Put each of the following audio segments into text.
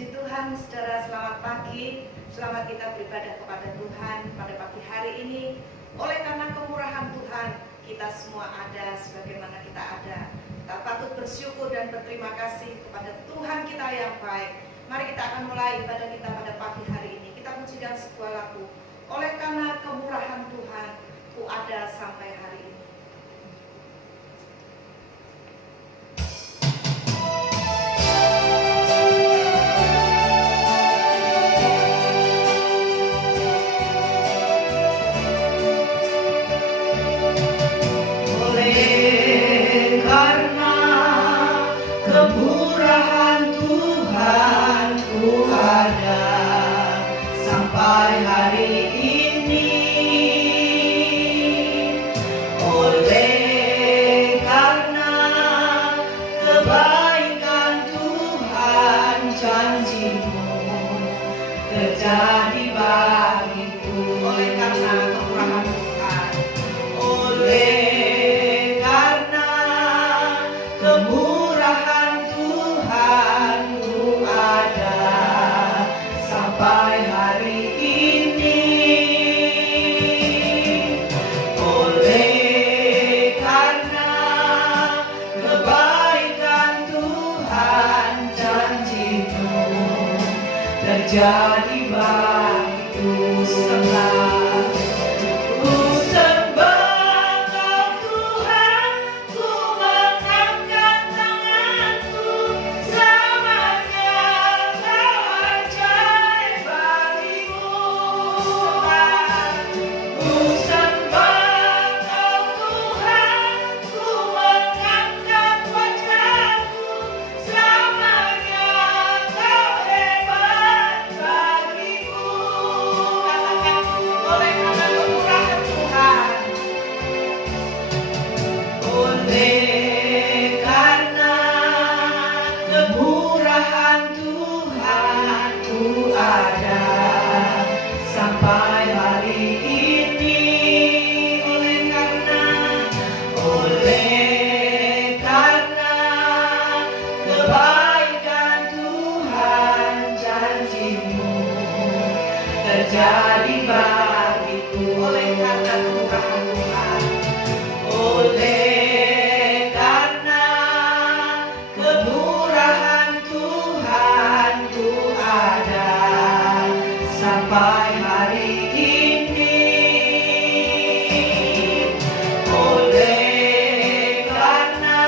Puji Tuhan, saudara, selamat pagi. Selamat kita beribadah kepada Tuhan pada pagi hari ini. Oleh karena kemurahan Tuhan, kita semua ada sebagaimana kita ada. Kita patut bersyukur dan berterima kasih kepada Tuhan kita yang baik. Mari kita akan mulai ibadah kita pada pagi hari ini. Kita pujikan sebuah lagu. Oleh karena kemurahan Tuhan, ku ada sampai hari ini. Terjadi bagiku oleh karena kemurahan Tuhan, oleh karena kemurahan Tuhan ku ada sampai hari ini. Oleh karena kebaikan Tuhan, janji-Mu terjadi bagiku. Ku sembah Kau Tuhan, ku mengangkat tanganku, selamanya Kau ajaib bagiku. Ku sembah Kau Tuhan, ku mengangkat wajahku, selamanya Kau hebat bagiku. Katakan, oleh karena kemurahan Tuhan, oleh karena kemurahan Tuhan ku ada sampai hari ini. Oleh karena kebaikan Tuhan, janji-Mu terjadi bagiku. Oleh karena kemurahan Tuhan, oleh karena kemurahan Tuhan ku ada sampai hari ini. Oleh karena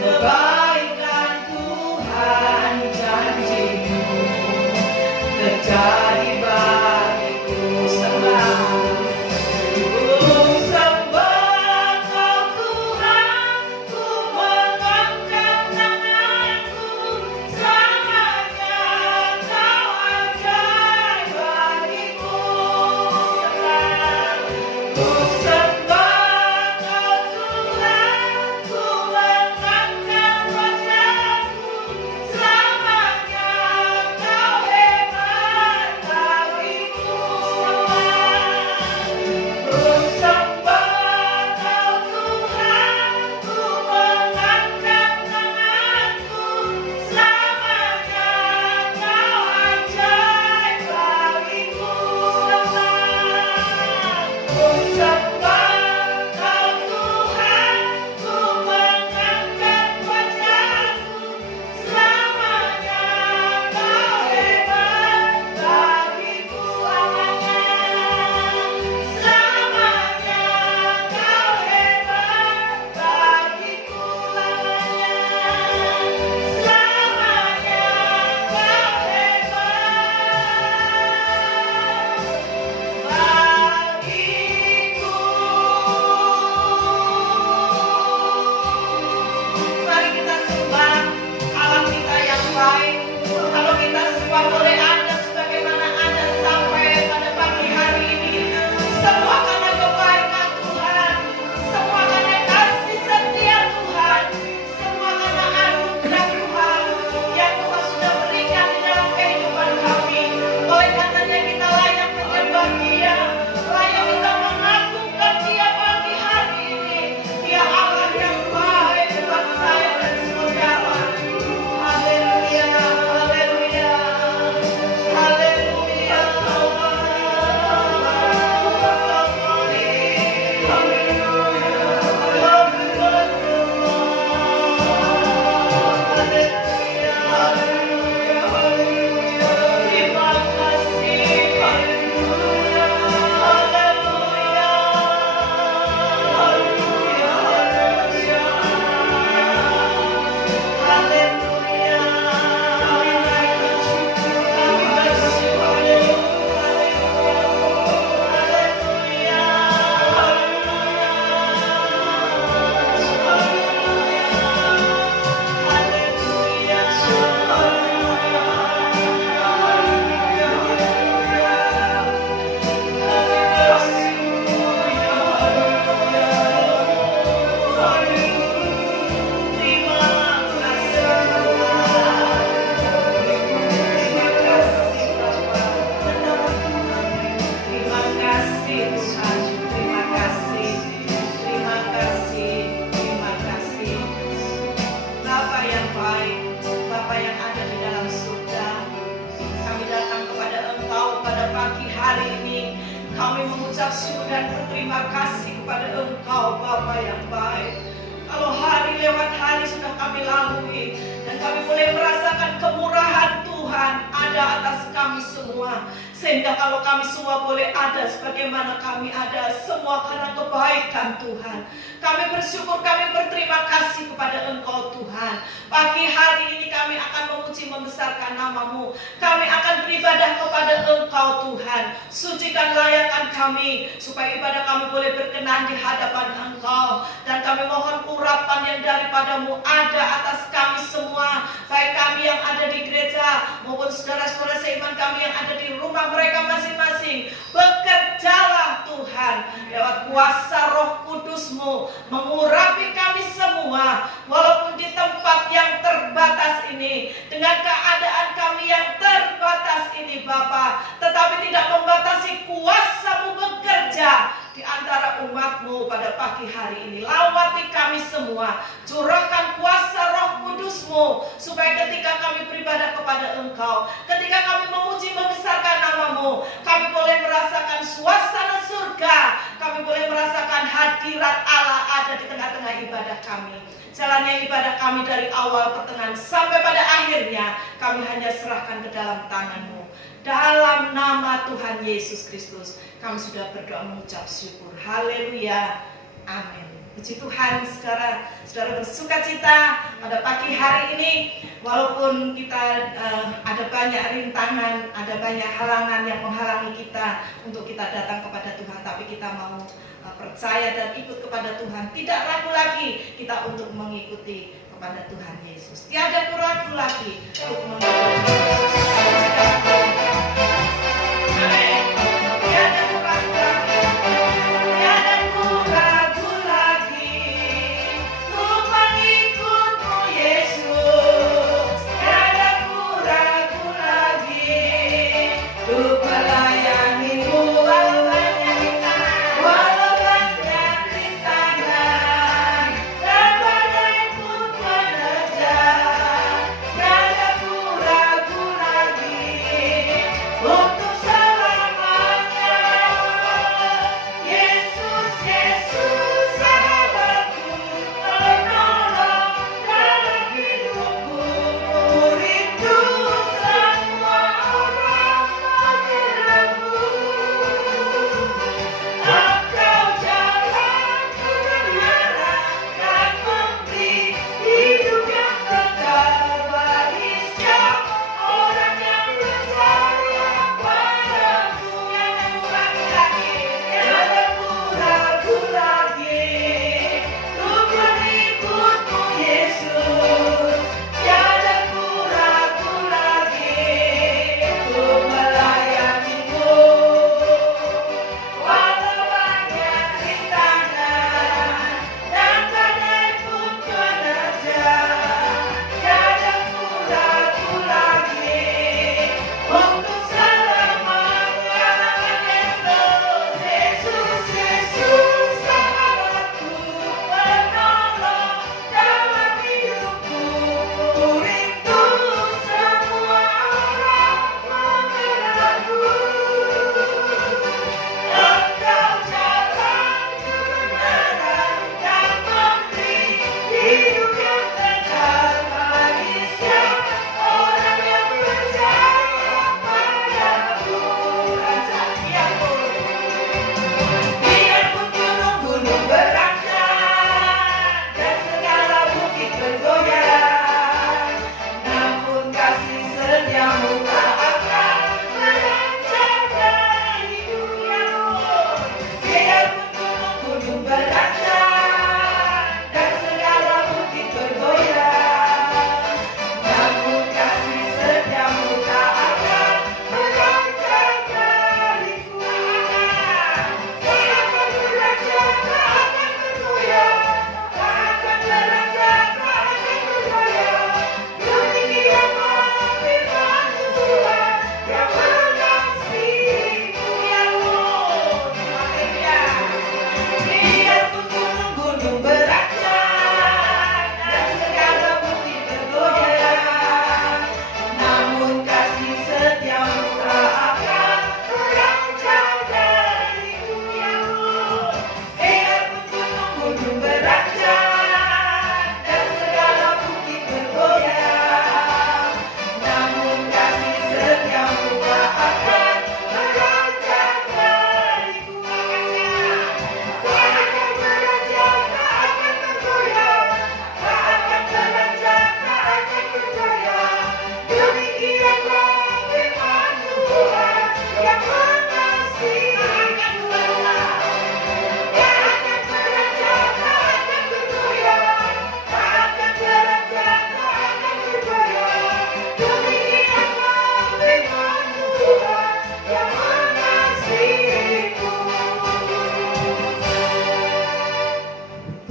kebaikan Tuhan, janji-Mu terjadi bagiku. Sehingga kalau kami semua boleh ada sebagaimana kami ada, semua karena kebaikan Tuhan. Kami bersyukur, kami berterima kasih kepada Engkau Tuhan. Pagi hari ini kami akan memuji membesarkan nama-Mu. Kami akan beribadah kepada Engkau Tuhan. Sucikan layakan kami, supaya ibadah kami boleh berkenan di hadapan Engkau. Dan kami mohon urapan yang daripada-Mu ada atas kami semua, baik kami yang ada di gereja maupun saudara-saudara seiman kami yang ada di rumah mereka masing-masing. Bekerjalah Tuhan lewat kuasa Roh Kudus-Mu, mengurapi kami semua walaupun di tempat yang terbatas ini, dengan keadaan kami yang terbatas ini Bapa, tetapi tidak membatasi kuasa-Mu bekerja di antara umat-Mu pada pagi hari ini. Lawati kami semua, curahkan kuasa Roh Kudus-Mu, supaya ketika kami beribadah kepada Engkau, ketika kami memuji membesarkan nama-Mu, kami boleh merasakan suasana surga, kami boleh merasakan hadirat Allah ada di tengah-tengah ibadah kami. Jalannya ibadah kami dari awal, pertengahan, sampai pada akhirnya, kami hanya serahkan ke dalam tangan-Mu. Dalam nama Tuhan Yesus Kristus, kami sudah berdoa mengucap syukur. Haleluya. Amin. Puji Tuhan, saudara bersuka cita pada pagi hari ini. Walaupun kita ada banyak rintangan, ada banyak halangan yang menghalangi kita untuk kita datang kepada Tuhan, tapi kita mau percaya dan ikut kepada Tuhan. Tidak ragu lagi kita untuk mengikuti kepada Tuhan Yesus. Tiada ragu lagi untuk mengikuti Yesus. Ragu lagi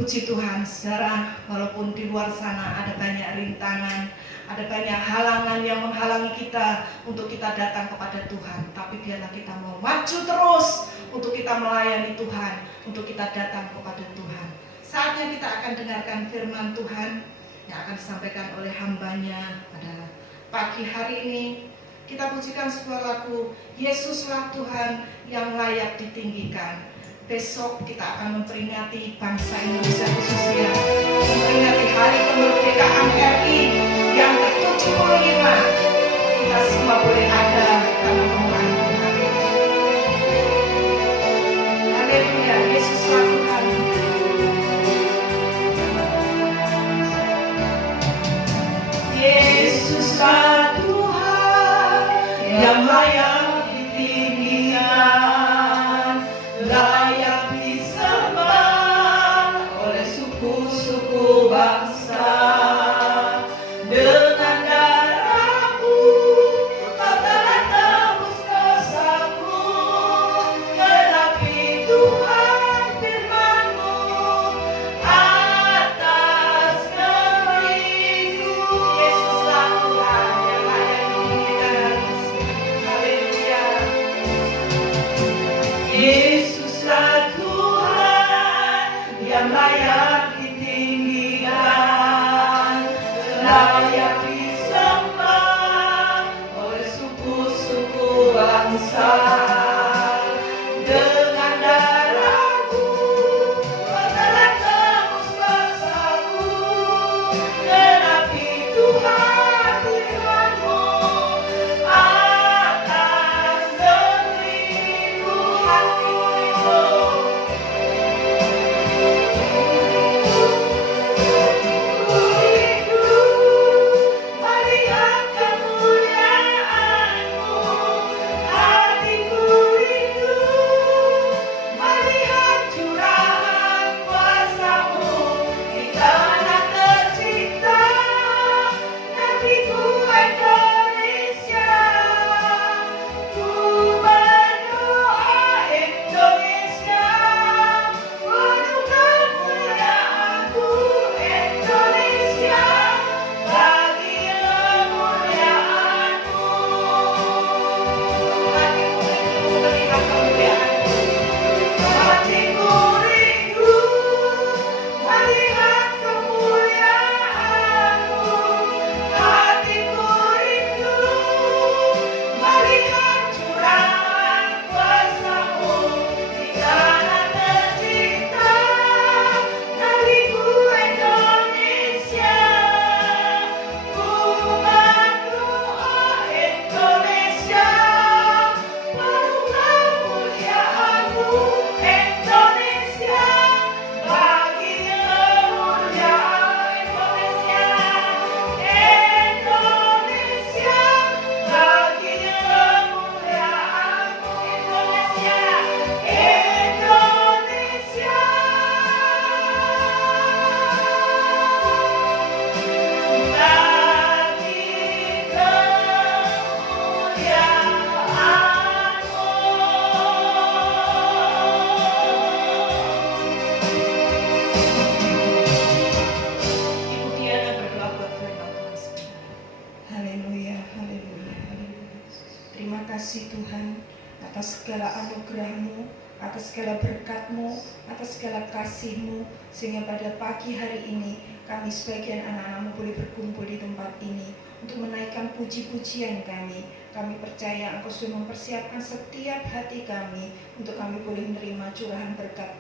Puji Tuhan, saudara, walaupun di luar sana ada banyak rintangan, ada banyak halangan yang menghalangi kita untuk kita datang kepada Tuhan, tapi biarlah kita mau maju terus untuk kita melayani Tuhan, untuk kita datang kepada Tuhan. Saatnya kita akan dengarkan firman Tuhan yang akan disampaikan oleh hambanya pada pagi hari ini. Kita pujikan sebuah lagu, Yesuslah Tuhan yang layak ditinggikan. Besok kita akan memperingati bangsa Indonesia khususnya, memperingati hari kemerdekaan RI yang ke-75. Kita semua boleh ada karena kemurahan Tuhan. Haleluya, Yesuslah Tuhan. Yesuslah Tuhan yang layak ditinggikan, layak disembah oleh suku-suku bangsa. Dengan darah-Mu Kau telah tebus dosaku, genapi Tuhan firman-Mu atas negeriku. Yesuslah Tuhan yang layak ditinggikan. Haleluya. Yesuslah Tuhan yang layak ditinggikan, layak disembah oleh suku-suku bangsa. Dengan darah-Mu Kau telah tebus dosaku, genapi Tuhan firman-Mu atas negeriku. Haleluya. Melihat kemuliaan-Mu, hatiku rindu. Melihat curahan kuasa-Mu di tanah tercinta, negeriku Indonesia. Ku berdoa Indonesia, penuh kemuliaan-Mu Indonesia, bagi kemuliaan-Mu. Hatiku rindu melihat kemuliaan-Mu. Hatiku rindu melihat curahan kuasa-Mu di tanah tercinta, negeriku Indonesia. Ku berdoa Indonesia, penuh kemuliaan-Mu Indonesia, bagi kemuliaan Indonesia. Indonesia, bagi kemuliaan-Mu Indonesia. Indonesia, bagi kemuliaan-Mu. Ibu Diana berdoa buat firman Tuhan sebentar. Haleluya, haleluya, haleluya. Terima kasih Tuhan atas segala anugerah-Mu, atas segala berkat-Mu, atas segala kasih-Mu, sehingga pada pagi hari ini kami sebagian anak-anak-Mu boleh berkumpul di tempat ini untuk menaikkan puji-pujian kami. Kami percaya Engkau sudah mempersiapkan setiap hati kami untuk kami boleh menerima curahan berkat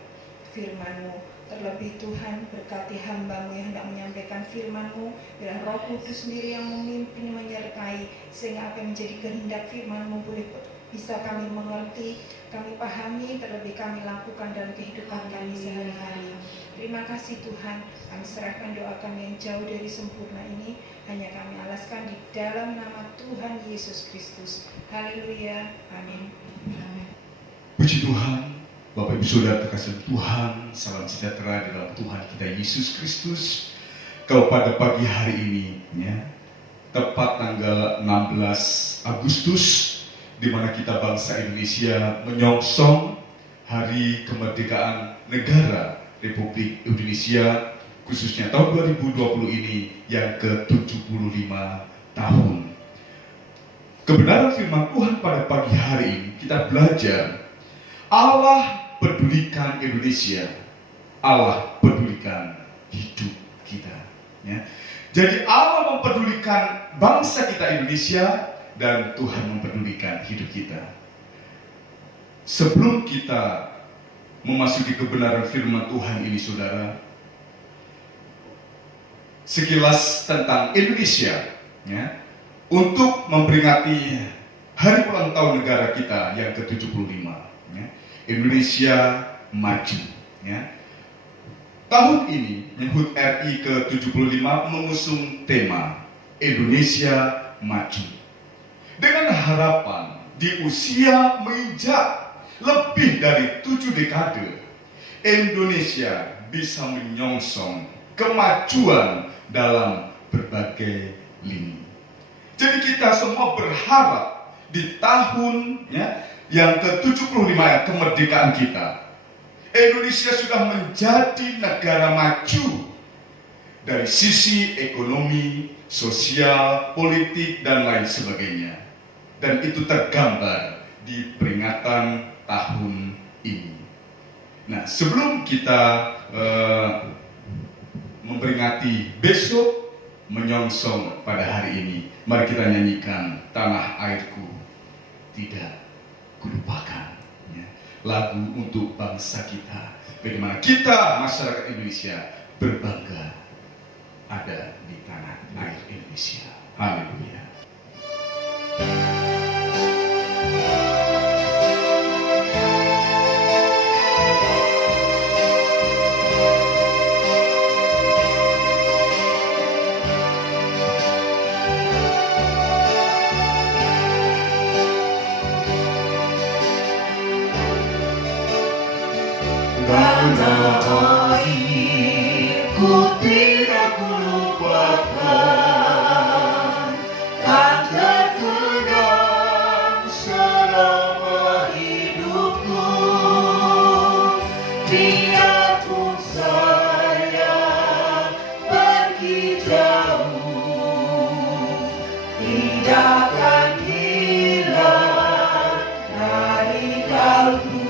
firman-Mu. Terlebih Tuhan, berkati hamba-Mu yang hendak menyampaikan firman-Mu, biar Roh Kudus sendiri yang memimpin, menyertai, sehingga apa yang menjadi kehendak firman-Mu boleh bisa kami mengerti, kami pahami, terlebih kami lakukan dalam kehidupan kami sehari-hari. Terima kasih Tuhan, kami serahkan doa kami yang jauh dari sempurna ini, hanya kami alaskan di dalam nama Tuhan Yesus Kristus. Haleluya, amin. Puji Tuhan, Bapak Ibu Saudara terkasih Tuhan, salam sejahtera di dalam Tuhan kita Yesus Kristus. Kalau pada pagi hari ini, ya, tepat tanggal 16 Agustus, di mana kita bangsa Indonesia menyongsong Hari Kemerdekaan Negara Republik Indonesia, khususnya tahun 2020 ini yang ke-75 tahun. Kebenaran firman Tuhan pada pagi hari ini kita belajar Allah pedulikan Indonesia, Allah pedulikan hidup kita. Ya. Jadi Allah mempedulikan bangsa kita Indonesia dan Tuhan mempedulikan hidup kita. Sebelum kita memasuki kebenaran firman Tuhan ini, saudara, sekilas tentang Indonesia, ya, untuk memperingati hari ulang tahun negara kita yang ke-75, ya, Indonesia maju. Ya. Tahun ini, HUT RI ke-75 mengusung tema Indonesia Maju. Dengan harapan di usia menginjak lebih dari 7 dekade, Indonesia bisa menyongsong kemajuan dalam berbagai lini. Jadi kita semua berharap di tahun yang ke-75 kemerdekaan kita, Indonesia sudah menjadi negara maju dari sisi ekonomi, sosial, politik, dan lain sebagainya. Dan itu tergambar di peringatan tahun ini. Nah, sebelum kita memperingati besok, menyongsong pada hari ini, mari kita nyanyikan Tanah Airku Tidak Kulupakan. Lagu untuk bangsa kita, bagaimana kita masyarakat Indonesia berbangga ada di tanah air Indonesia. Haleluya. Tanah airku tidak kulupakan, tak terkenang selama hidupku. Biarpun saya pergi jauh, tidak akan hilang dari kalbu.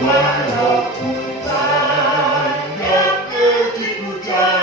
Walaupun banyak ketipu jalan,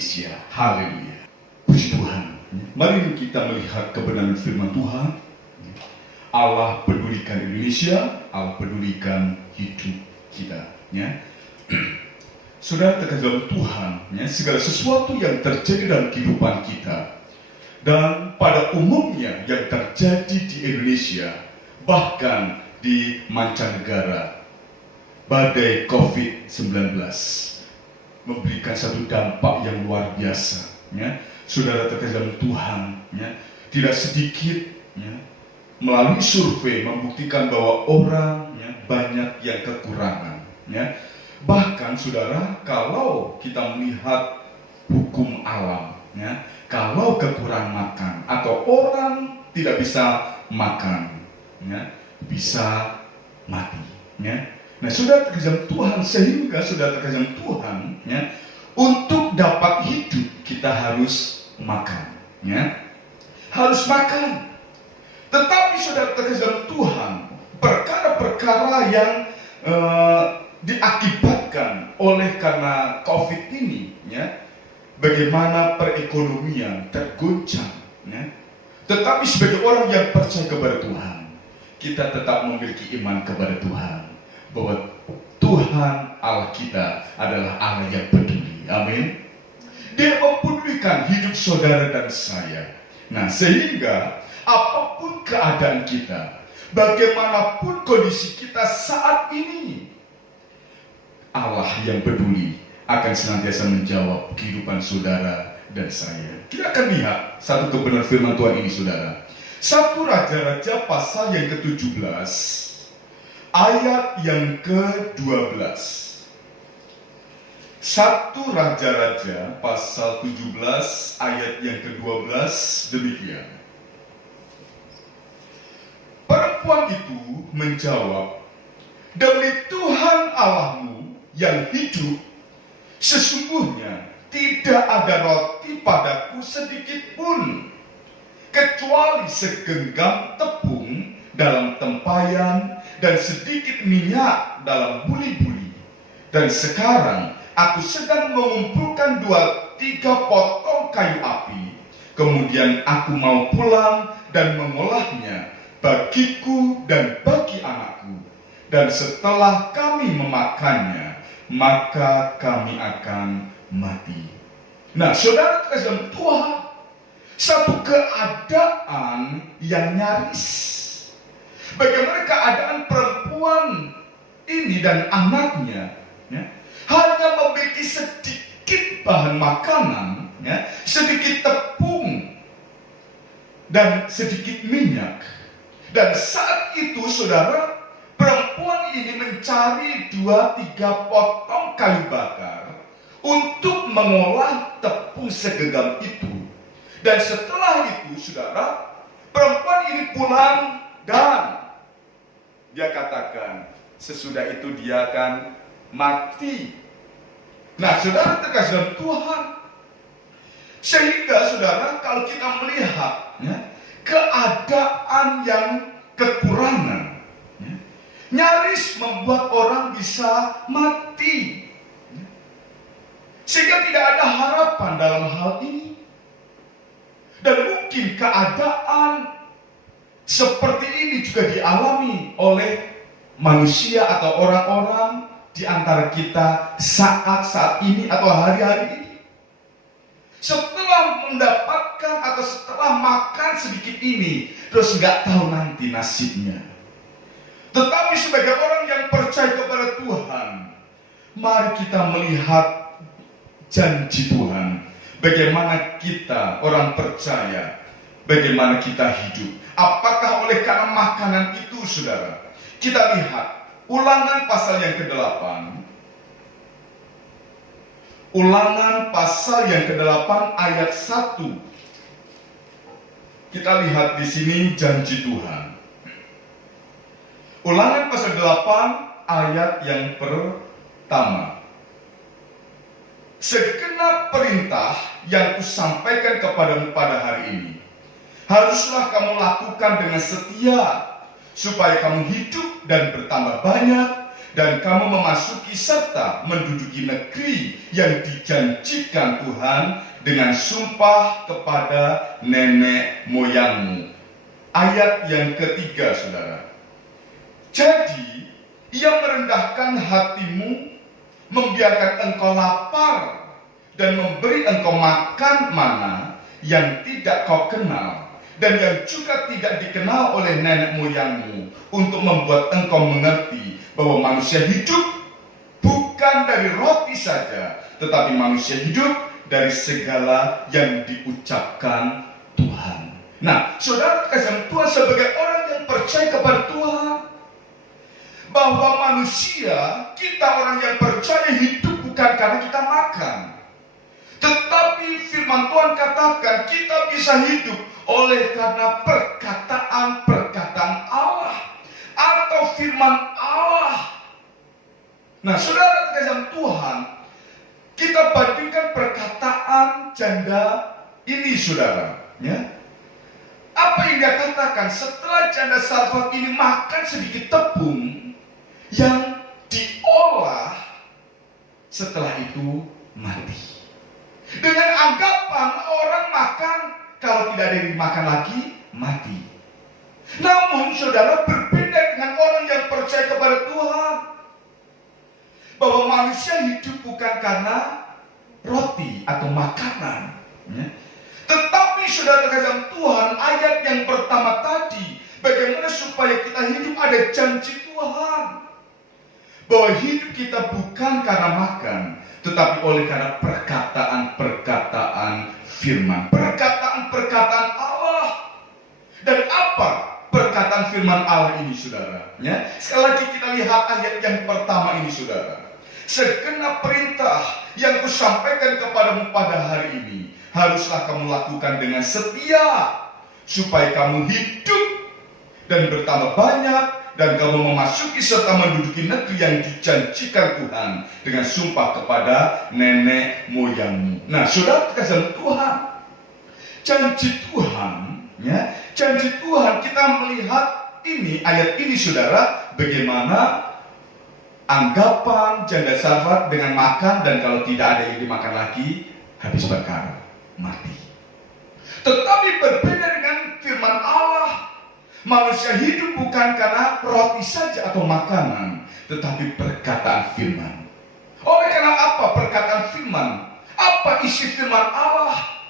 Indonesia. Haleluya. Puji Tuhan. Mari kita melihat kebenaran firman Tuhan. Allah pedulikan Indonesia, Allah pedulikan hidup kita. Ya. Saudara terkasih dalam Tuhan, ya, segala sesuatu yang terjadi dalam kehidupan kita dan pada umumnya yang terjadi di Indonesia, bahkan di mancanegara, badai COVID-19 memberikan satu dampak yang luar biasa. Ya. Saudara terkasih dalam Tuhan, ya, tidak sedikit, ya, melalui survei membuktikan bahwa orang, ya, banyak yang kekurangan. Ya. Bahkan saudara, kalau kita melihat hukum alam, ya, kalau kekurangan makan atau orang tidak bisa makan, ya, bisa mati. Ya. Nah, saudara terkasih Tuhan, sehingga saudara terkasih Tuhan, ya, untuk dapat hidup kita harus makan, ya, harus makan. Tetapi saudara terkasih Tuhan, perkara-perkara yang diakibatkan oleh karena COVID ini, ya, bagaimana perekonomian tergoncang, ya. Tetapi sebagai orang yang percaya kepada Tuhan, kita tetap memiliki iman kepada Tuhan, bahwa Tuhan Allah kita adalah Allah yang peduli. Amin. Dia mempedulikan hidup saudara dan saya. Nah, sehingga apapun keadaan kita, bagaimanapun kondisi kita saat ini, Allah yang peduli akan senantiasa menjawab kehidupan saudara dan saya. Kita akan lihat satu kebenaran firman Tuhan ini, saudara. 1 Raja-Raja pasal yang ke-17 ayat yang ke-12. 1 Raja-Raja pasal 17 ayat yang ke-12 demikian. Perempuan itu menjawab, "Demi Tuhan Allahmu yang hidup, sesungguhnya tidak ada roti padaku sedikit pun, kecuali segenggam tepung dalam tempayan dan sedikit minyak dalam buli-buli. Dan sekarang aku sedang mengumpulkan 2-3 potong kayu api. Kemudian aku mau pulang dan mengolahnya bagiku dan bagi anakku. Dan setelah kami memakannya, maka kami akan mati." Nah, saudara terkasih Tuhan, satu keadaan yang nyaris. Bagaimana keadaan perempuan ini dan anaknya, ya, hanya memiliki sedikit bahan makanan, ya, sedikit tepung dan sedikit minyak. Dan saat itu, saudara, perempuan ini mencari 2-3 potong kayu bakar untuk mengolah tepung segenggam itu. Dan setelah itu, saudara, perempuan ini pulang dan dia katakan sesudah itu dia akan mati. Nah, saudara terkasih dalam Tuhan, sehingga saudara, kalau kita melihat, ya, keadaan yang kekurangan, ya, nyaris membuat orang bisa mati, ya, sehingga tidak ada harapan dalam hal ini. Dan mungkin keadaan seperti ini juga dialami oleh manusia atau orang-orang di antara kita saat ini atau hari-hari ini. Setelah mendapatkan atau setelah makan sedikit ini, terus nggak tahu nanti nasibnya. Tetapi sebagai orang yang percaya kepada Tuhan, mari kita melihat janji Tuhan. Bagaimana kita orang percaya, bagaimana kita hidup. Apakah oleh karena makanan itu, saudara? Kita lihat Ulangan pasal yang ke-8. Ulangan pasal yang ke-8 ayat 1. Kita lihat di sini janji Tuhan. Ulangan pasal 8 ayat yang pertama. Segenap perintah yang kusampaikan kepadamu pada hari ini, haruslah kamu lakukan dengan setia, supaya kamu hidup dan bertambah banyak, dan kamu memasuki serta menduduki negeri yang dijanjikan Tuhan dengan sumpah kepada nenek moyangmu. Ayat yang ketiga, saudara. Jadi, ia merendahkan hatimu, membiarkan engkau lapar, dan memberi engkau makan mana yang tidak kau kenal, dan yang juga tidak dikenal oleh nenek moyangmu, untuk membuat engkau mengerti bahwa manusia hidup bukan dari roti saja, tetapi manusia hidup dari segala yang diucapkan Tuhan. Nah, saudara kasih Tuhan, sebagai orang yang percaya kepada Tuhan, bahwa manusia, kita orang yang percaya hidup bukan karena kita makan, tetapi firman Tuhan katakan kita bisa hidup oleh karena perkataan-perkataan Allah atau firman Allah. Nah, saudara kasih Tuhan, kita bandingkan perkataan janda ini, saudara, ya. Apa yang dia katakan setelah janda Sarfat ini makan sedikit tepung yang diolah, setelah itu mati. Dengan anggapan orang makan, kalau tidak ada yang dimakan lagi, mati. Namun saudara, berbeda dengan orang yang percaya kepada Tuhan, bahwa manusia hidup bukan karena roti atau makanan, ya. Tetapi saudara kasih Tuhan, ayat yang pertama tadi, bagaimana supaya kita hidup, ada janji Tuhan bahwa hidup kita bukan karena makan, tetapi oleh karena perkataan-perkataan firman, perkataan-perkataan Allah. Dan apa perkataan firman Allah ini, saudara? Ya, sekali lagi kita lihat ayat yang pertama ini, saudara. Segenap perintah yang kusampaikan kepadamu pada hari ini haruslah kamu lakukan dengan setia, supaya kamu hidup dan bertambah banyak, dan kamu memasuki serta menduduki negeri yang dijanjikan Tuhan dengan sumpah kepada nenek moyangmu. Nah, saudara kasih Tuhan, janji Tuhan, ya, janji Tuhan, kita melihat ini, ayat ini, saudara, bagaimana anggapan janda Sarfat dengan makan, dan kalau tidak ada yang dimakan lagi, habis berkara, mati. Tetapi berbeda dengan firman Allah, manusia hidup bukan karena roti saja atau makanan, tetapi perkataan firman. Oleh karena apa perkataan firman? Apa isi firman Allah?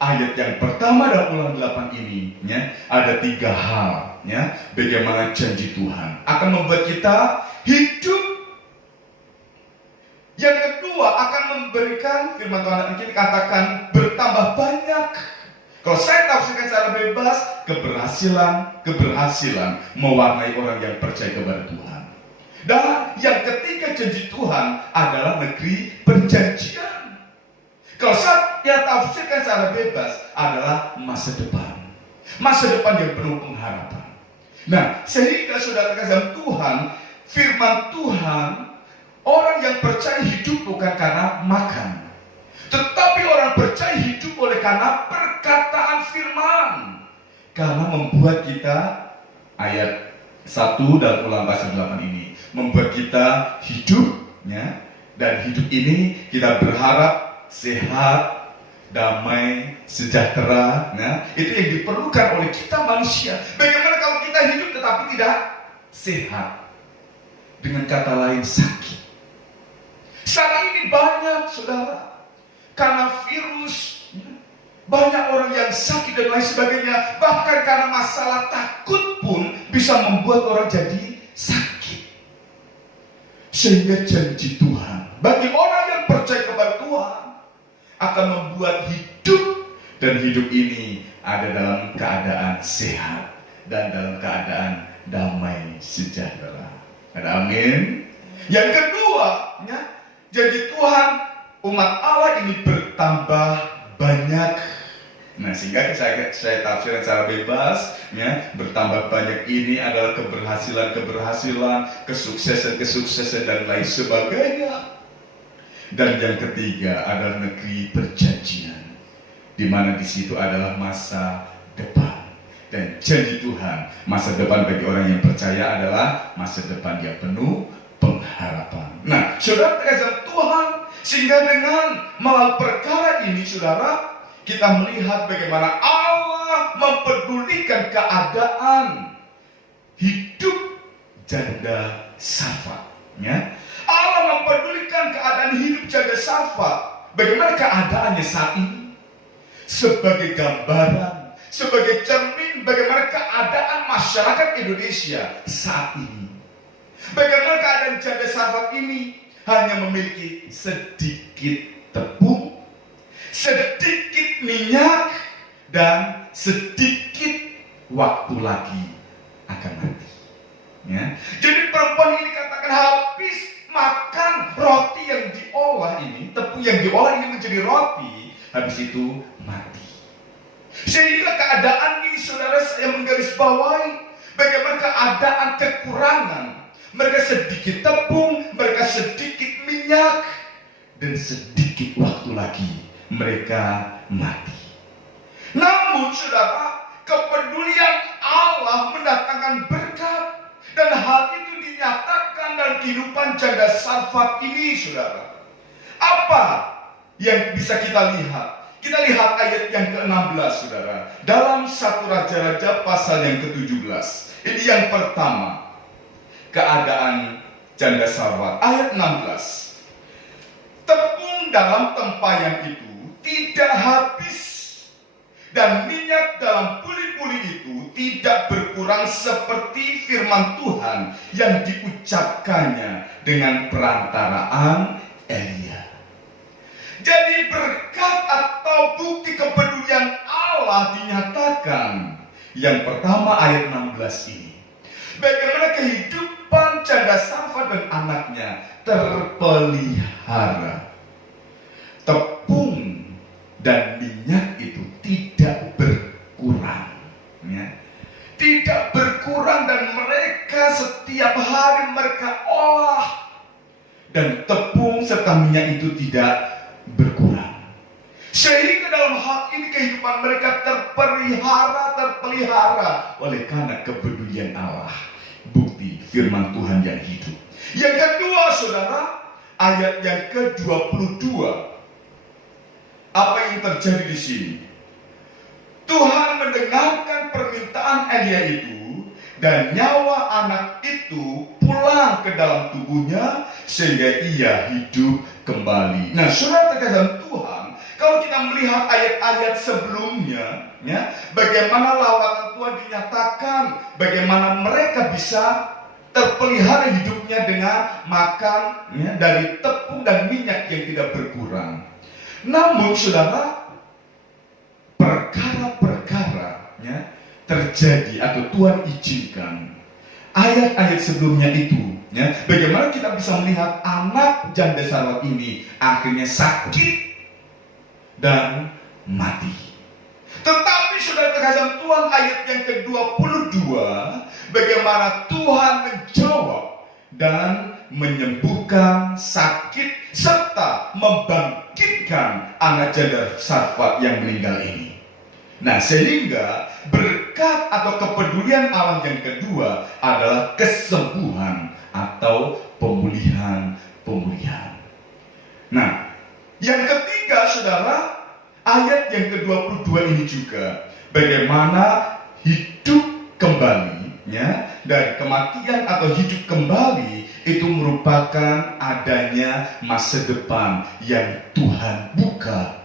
Ayat yang pertama dalam Ulangan 8 ini, ya, ada 3 hal, ya, bagaimana janji Tuhan akan membuat kita hidup. Yang kedua, akan memberikan, firman Tuhan ini katakan bertambah banyak. Kalau saya tafsirkan secara bebas, keberhasilan mewarnai orang yang percaya kepada Tuhan. Dan yang ketiga, janji Tuhan adalah negeri perjanjian. Kalau saya tafsirkan secara bebas, adalah masa depan. Masa depan yang penuh pengharapan. Nah, sehingga saudara kasih Tuhan, firman Tuhan, orang yang percaya hidup bukan karena makan, tetapi orang percaya hidup oleh karena perkataan firman. Karena membuat kita, ayat 1 dalam Ulangan pasal 8 ini, membuat kita hidup, ya, dan hidup ini kita berharap sehat, damai, sejahtera, ya. Itu yang diperlukan oleh kita manusia. Bagaimana kalau kita hidup tetapi tidak sehat? Dengan kata lain, sakit. Saat ini banyak, saudara, karena virus, banyak orang yang sakit dan lain sebagainya. Bahkan karena masalah takut pun bisa membuat orang jadi sakit. Sehingga janji Tuhan bagi orang yang percaya kepada Tuhan akan membuat hidup, dan hidup ini ada dalam keadaan sehat dan dalam keadaan damai sejahtera. Ada amin. Yang kedua, ya, janji Tuhan, umat Allah ini bertambah banyak. Nah, sehingga saya tafsirkan secara bebas, ya, bertambah banyak ini adalah keberhasilan, kesuksesan, dan lain sebagainya. Dan yang ketiga adalah negeri perjanjian, di mana di situ adalah masa depan. Dan janji Tuhan, masa depan bagi orang yang percaya adalah masa depan yang penuh pengharapan. Nah, saudara terkasih Tuhan, sehingga dengan melalui perkara ini, saudara, kita melihat bagaimana Allah mempedulikan keadaan hidup janda Safat. Ya. Allah mempedulikan keadaan hidup janda Safat. Bagaimana keadaannya saat ini? Sebagai gambaran, sebagai cermin bagaimana keadaan masyarakat Indonesia saat ini. Bagaimana keadaan janda Safat ini hanya memiliki sedikit tepung, sedikit minyak, dan sedikit waktu lagi akan mati. Ya. Jadi perempuan ini katakan habis makan roti yang diolah ini, tepung yang diolah ini menjadi roti, habis itu mati. Sehingga keadaan ini, saudara, saya menggarisbawahi bagaimana keadaan kekurangan. Mereka sedikit tepung, mereka sedikit minyak, dan sedikit waktu lagi mereka mati. Namun, saudara, kepedulian Allah mendatangkan berkat, dan hal itu dinyatakan dalam kehidupan janda Safat ini, saudara. Apa yang bisa kita lihat? Kita lihat ayat yang ke-16, saudara. Dalam 1 Raja-Raja pasal yang ke-17. Ini yang pertama. Keadaan janda Safat. Ayat 16. Tepung dalam tempayan itu tidak habis, dan minyak dalam puli-puli itu tidak berkurang seperti firman Tuhan yang diucapkannya dengan perantaraan Elia. Jadi berkat atau bukti kepedulian Allah dinyatakan. Yang pertama ayat 16 ini. Bagaimana kehidupan janda Safat dan anaknya terpelihara. Tepung dan minyak itu tidak berkurang. Ya. Tidak berkurang, dan mereka setiap hari mereka olah. Dan tepung serta minyak itu tidak berkurang. Sehingga dalam hal ini kehidupan mereka terpelihara oleh karena kepedulian Allah. Bukti firman Tuhan yang hidup. Yang kedua, saudara, ayat yang ke-22. Apa yang terjadi di sini? Tuhan mendengarkan permintaan Elia itu, dan nyawa anak itu pulang ke dalam tubuhnya sehingga ia hidup kembali. Nah, saudara terkasih Tuhan, kalau kita melihat ayat-ayat sebelumnya, ya, bagaimana lawatan Tuhan dinyatakan, bagaimana mereka bisa terpelihara hidupnya dengan makan, ya, dari tepung dan minyak yang tidak berkurang. Namun, saudara, perkara-perkara, ya, terjadi atau Tuhan izinkan ayat-ayat sebelumnya itu, ya, bagaimana kita bisa melihat anak janda Safat ini akhirnya sakit dan mati. Tetapi saudara terkasih Tuhan, ayat yang ke-22, bagaimana Tuhan menjawab dan menyembuhkan sakit serta membangkitkan anak janda Safat yang meninggal ini. Nah, sehingga berkat atau kepedulian Allah yang kedua adalah kesembuhan atau pemulihan. Nah, yang ketiga, saudara, ayat yang ke-22 ini juga bagaimana hidup kembali, ya, dari kematian atau hidup kembali itu merupakan adanya masa depan yang Tuhan buka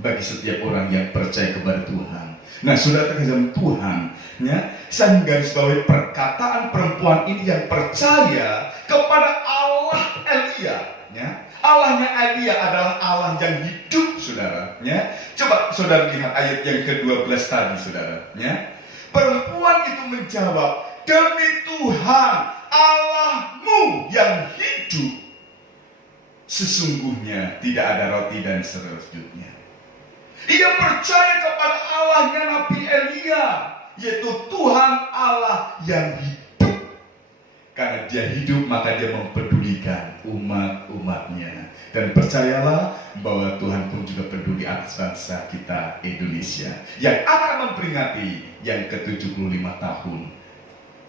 bagi setiap orang yang percaya kepada Tuhan. Nah, saudara terkasih Tuhan, ya, saya menggarisbawahi perkataan perempuan ini yang percaya kepada Allah Elia, ya. Allahnya Elia adalah Allah yang hidup, saudara, ya. Coba saudara lihat ayat yang ke-12 tadi, saudara, ya. Perempuan itu menjawab, demi Tuhan Allahmu yang hidup, sesungguhnya tidak ada roti dan selanjutnya. Ia percaya kepada Allahnya Nabi Elia, yaitu Tuhan Allah yang hidup. Karena dia hidup, maka dia mempedulikan umat-umatnya. Dan percayalah bahwa Tuhan pun juga peduli atas bangsa kita Indonesia, yang akan memperingati yang ke-75 tahun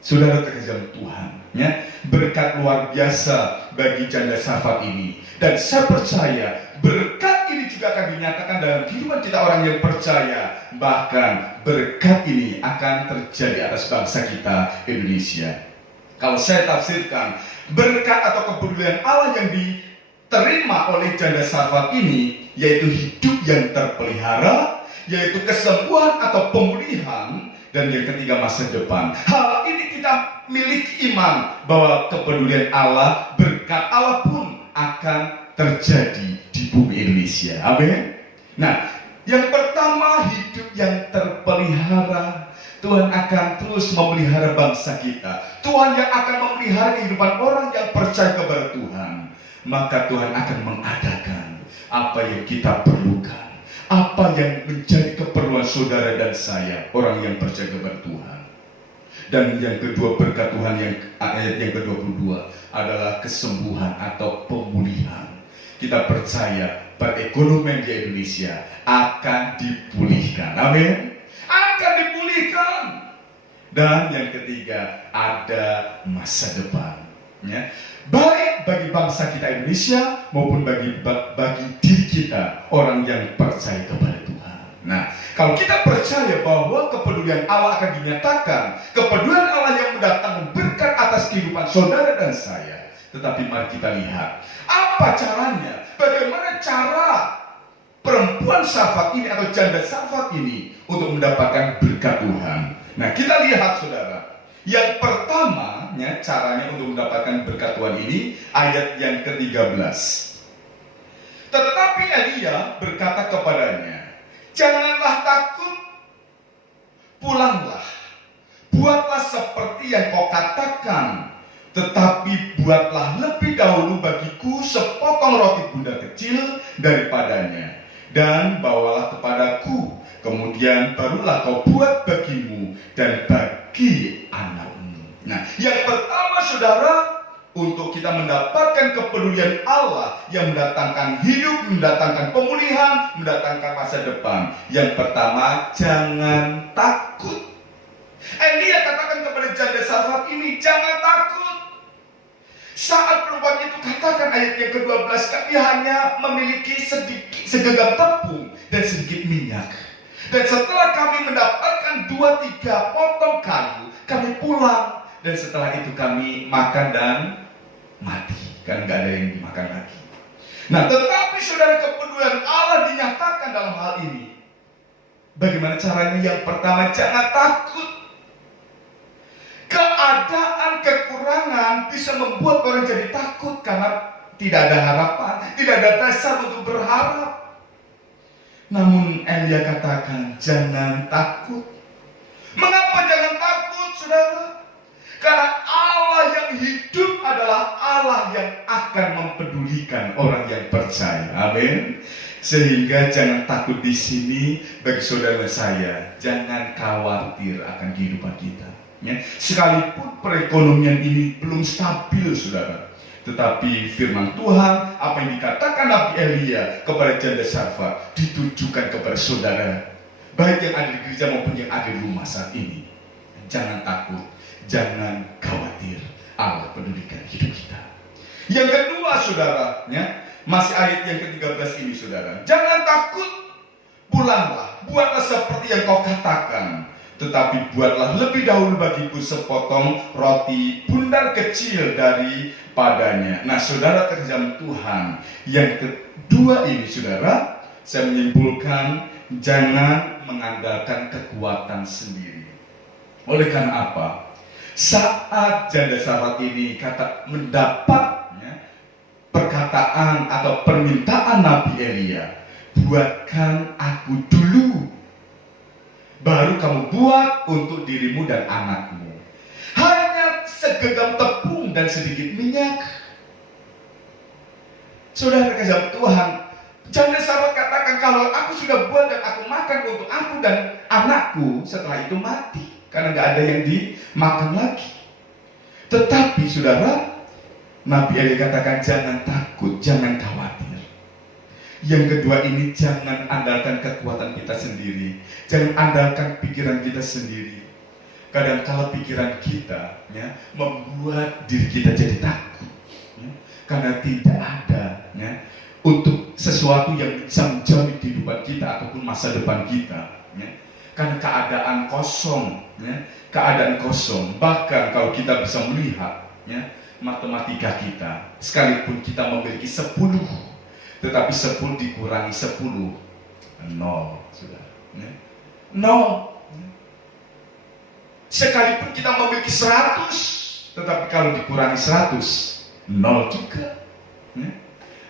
Saudara terkasih dalam Tuhan, ya, berkat luar biasa bagi janda Safat ini. Dan saya percaya berkat ini juga akan dinyatakan dalam kehidupan kita orang yang percaya. Bahkan berkat ini akan terjadi atas bangsa kita Indonesia. Kalau saya tafsirkan, berkat atau kepedulian Allah yang diterima oleh janda Safat ini, yaitu hidup yang terpelihara, yaitu kesembuhan atau pemulihan, dan yang ketiga masa depan. Hal ini kita miliki iman bahwa kepedulian Allah, berkat Allah pun akan terjadi di bumi Indonesia. Amin. Nah, yang pertama, hidup yang terpelihara. Tuhan akan terus memelihara bangsa kita. Tuhan yang akan memelihara kehidupan orang yang percaya kepada Tuhan. Maka Tuhan akan mengadakan apa yang kita perlukan, apa yang menjadi keperluan saudara dan saya, orang yang percaya kepada Tuhan. Dan yang kedua, berkat Tuhan yang ayat yang ke-22 adalah kesembuhan atau pemulihan. Kita percaya perekonomian di Indonesia akan dipulihkan. Amin. Akan dipulihkan. Dan yang ketiga, ada masa depan. Ya. Baik bagi bangsa kita Indonesia maupun bagi diri kita, orang yang percaya kepada Tuhan. Nah, kalau kita percaya bahwa kepedulian Allah akan dinyatakan, kepedulian Allah yang mendatangkan berkat atas kehidupan saudara dan saya. Tetapi mari kita lihat, apa caranya? Bagaimana cara perempuan Safat ini atau janda Safat ini untuk mendapatkan berkat Tuhan? Nah, kita lihat saudara. Yang pertama, caranya untuk mendapatkan berkat Tuhan ini, ayat yang ke-13. Tetapi Elia berkata kepadanya, janganlah takut, pulanglah, buatlah seperti yang kau katakan, tetapi buatlah lebih dahulu bagiku sepotong roti bundar kecil daripadanya, dan bawalah kepadaku, kemudian barulah kau buat bagimu dan bagi anakmu. Nah, yang pertama saudara, untuk kita mendapatkan kepedulian Allah yang mendatangkan hidup, mendatangkan pemulihan, mendatangkan masa depan. Yang pertama, jangan takut. Elia katakan kepada janda Safat ini, jangan takut. Saat perempuan itu katakan ayat yang ke-12, kami hanya memiliki segenggam tepung dan sedikit minyak. Dan setelah kami mendapatkan 2-3 potong kayu, kami pulang. Dan setelah itu kami makan dan mati, karena nggak ada yang dimakan lagi. Nah, tetapi saudara, kepedulian Allah dinyatakan dalam hal ini. Bagaimana caranya? Yang pertama, jangan takut. Keadaan kekurangan bisa membuat orang jadi takut karena tidak ada harapan, tidak ada dasar untuk berharap. Namun Elia katakan, jangan takut. Mengapa jangan takut, saudara? Karena Allah yang hidup adalah Allah yang akan mempedulikan orang yang percaya. Amin. Sehingga jangan takut di sini bagi saudara saya. Jangan khawatir akan kehidupan kita. Ya. Sekalipun perekonomian ini belum stabil, saudara. Tetapi firman Tuhan, apa yang dikatakan Nabi Elia kepada janda Safat, ditujukan kepada saudara, baik yang ada di gereja maupun yang ada di rumah saat ini. Jangan takut. Jangan khawatir, Allah pedulikan hidup kita. Yang kedua saudara, masih ayat yang ke-13 ini saudara. Jangan takut, pulanglah, buatlah seperti yang kau katakan. Tetapi buatlah lebih dahulu bagiku sepotong roti bundar kecil daripadanya. Nah saudara terjam Tuhan. Yang kedua ini saudara, saya menyimpulkan jangan mengandalkan kekuatan sendiri. Oleh karena apa? Saat janda Safat ini mendapat perkataan atau permintaan Nabi Elia, buatkan aku dulu, baru kamu buat untuk dirimu dan anakmu. Hanya segenggam tepung dan sedikit minyak. Saudara kasih Tuhan, janda Safat katakan, kalau aku sudah buat dan aku makan untuk aku dan anakku, setelah itu mati. Karena nggak ada yang dimakan lagi. Tetapi saudara, Nabi Elia katakan jangan takut, jangan khawatir. Yang kedua ini, jangan andalkan kekuatan kita sendiri, jangan andalkan pikiran kita sendiri. kadang-kala pikiran kita ya, membuat diri kita jadi takut ya, karena tidak ada ya, untuk sesuatu yang bisa menjamin kehidupan kita ataupun masa depan kita ya. Karena keadaan kosong ya, keadaan kosong. Bahkan kalau kita bisa melihat ya, matematika kita, sekalipun kita memiliki 10, tetapi 10 dikurangi 10, 0 sudah ya. 0. Sekalipun kita memiliki 100, tetapi kalau dikurangi 100, 0 juga ya.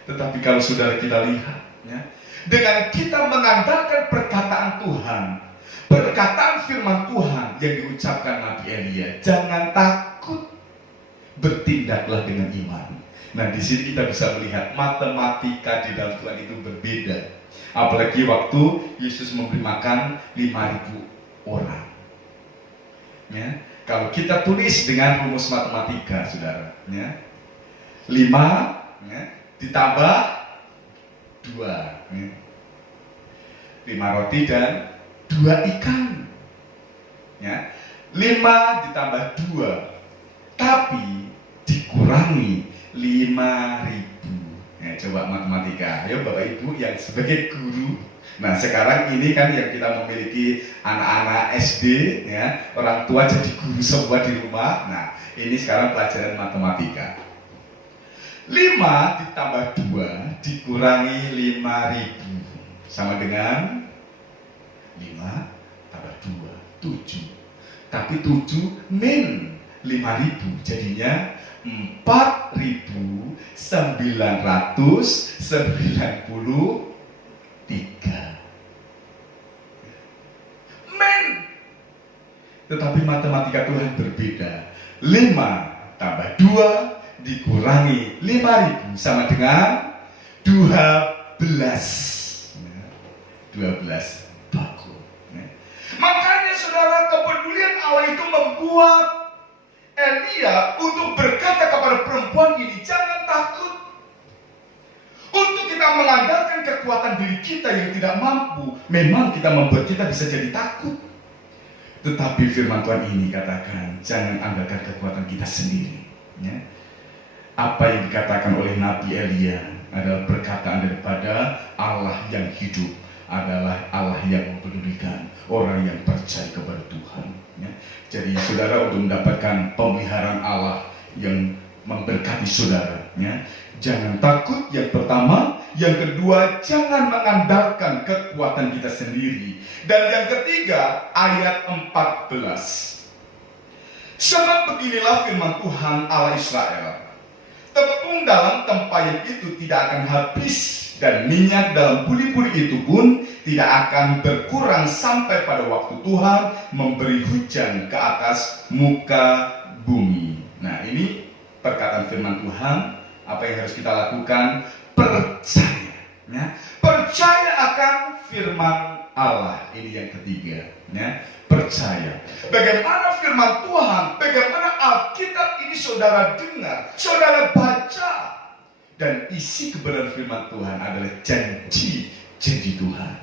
Tetapi kalau saudara kita lihat ya, dengan kita mengandalkan perkataan Tuhan, perkataan firman Tuhan yang diucapkan Nabi Elia, jangan takut, bertindaklah dengan iman. Nah, di sini kita bisa melihat matematika di dalam Tuhan itu berbeda. Apalagi waktu Yesus memberi makan 5.000 orang. Ya, kalau kita tulis dengan rumus matematika, saudara, ya, 5 ya, ditambah 2, ya, 5 roti dan 2 ikan. Ya, 5 ditambah 2, tapi dikurangi 5.000. Ya, coba matematika. Ayo Bapak Ibu yang sebagai guru. Nah, sekarang ini kan yang kita memiliki anak-anak SD ya, orang tua jadi guru semua di rumah. Nah, ini sekarang pelajaran matematika. 5 ditambah 2 dikurangi 5.000 sama dengan 5 tambah 2, 7. Tapi 7 min 5.000 jadinya 4.993. Men. Tetapi matematika Tuhan berbeda. 5 tambah 2 dikurangi 5.000 sama dengan 12. 12 bakul. Makanya saudara, kepedulian Allah itu membuat Elia untuk berkata kepada perempuan ini, jangan takut. Untuk kita mengandalkan kekuatan diri kita yang tidak mampu, memang kita membuat kita bisa jadi takut. Tetapi firman Tuhan ini katakan, jangan andalkan kekuatan kita sendiri. Ya. Apa yang dikatakan oleh Nabi Elia adalah perkataan daripada Allah yang hidup, adalah Allah yang mempedulikan orang yang percaya kepada Tuhan. Ya. Jadi saudara, untuk mendapatkan pemeliharaan Allah yang memberkati saudara, ya, jangan takut yang pertama. Yang kedua, jangan mengandalkan kekuatan kita sendiri. Dan yang ketiga, ayat 14. Sebab beginilah firman Tuhan Allah Israel, tepung dalam tempayan itu tidak akan habis, dan minyak dalam puli-puli itu pun tidak akan berkurang sampai pada waktu Tuhan memberi hujan ke atas muka bumi. Nah, ini perkataan firman Tuhan. Apa yang harus kita lakukan? Percaya, ya. Percaya akan firman Allah. Ini yang ketiga, ya. Percaya. Bagaimana firman Tuhan, bagaimana Alkitab ini saudara dengar, saudara baca. Dan isi kebenaran firman Tuhan adalah janji Tuhan.